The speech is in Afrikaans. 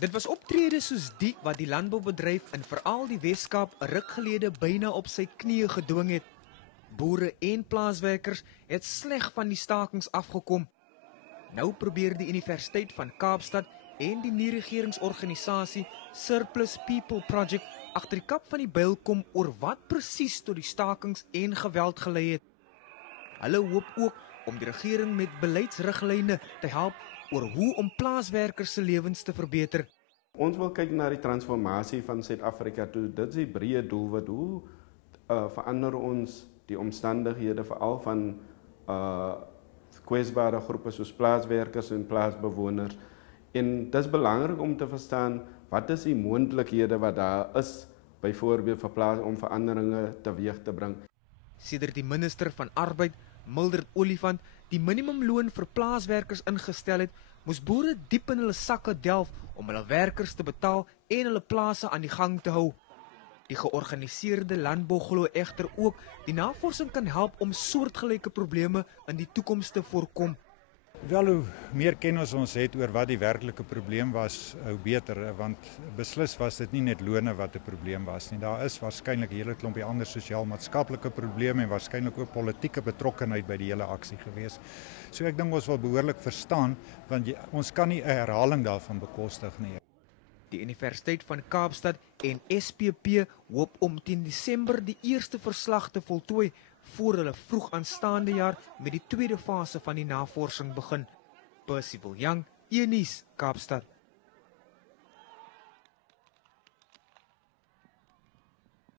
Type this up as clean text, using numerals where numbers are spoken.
Dit was optredes soos die wat die landboubedryf in veral die Weskaap 'n ruk gelede byna op sy knieë gedwing het. Boere en plaaswerkers het sleg van die stakings afgekom. Nou probeer die Universiteit van Kaapstad en die nie-regeringsorganisasie Surplus People Project agter die kap van die byl kom oor wat presies tot die stakings en geweld gelei het. Hulle hoop ook om die regering met beleidsriglyne te help oor hoe om plaaswerkers se lewens te verbeter. Ons wil kyk na die transformasie van Suid-Afrika toe. Dit is die breë doelwit. Hoe verander ons die omstandighede veral van kwesbare groepe soos plaaswerkers en plaasbewoners. En dit is belangrik om te verstaan wat is die moontlikhede wat daar is, byvoorbeeld vir plaas om veranderinge teweeg te bring. Sedert die minister van Arbeid, Mildred Olifant, die minimumloon vir plaaswerkers ingestel het, moes boere diep in hulle sakke delf om hulle werkers te betaal en hulle plase aan die gang te hou. Die georganiseerde landbou glo egter ook die navorsing kan help om soortgelyke probleme in die toekoms te voorkom. Wel, hoe meer kennis ons het oor wat die werklike probleem was, hoe beter, want beslis was dit nie net lone wat 'n probleem was nie. Daar is waarskynlik 'n hele klompie ander sosiaal-maatskaplike probleme en waarskynlik ook politieke betrokkenheid by die hele aksie gewees. So ek dink ons wil behoorlik verstaan, want ons kan nie 'n herhaling daarvan bekostig nie. Die Universiteit van Kaapstad en SPP hoop om teen Desember die eerste verslag te voltooi voor hulle vroeg aanstaande jaar met die tweede fase van die navorsing begin. Percival Young, Unies, Kaapstad.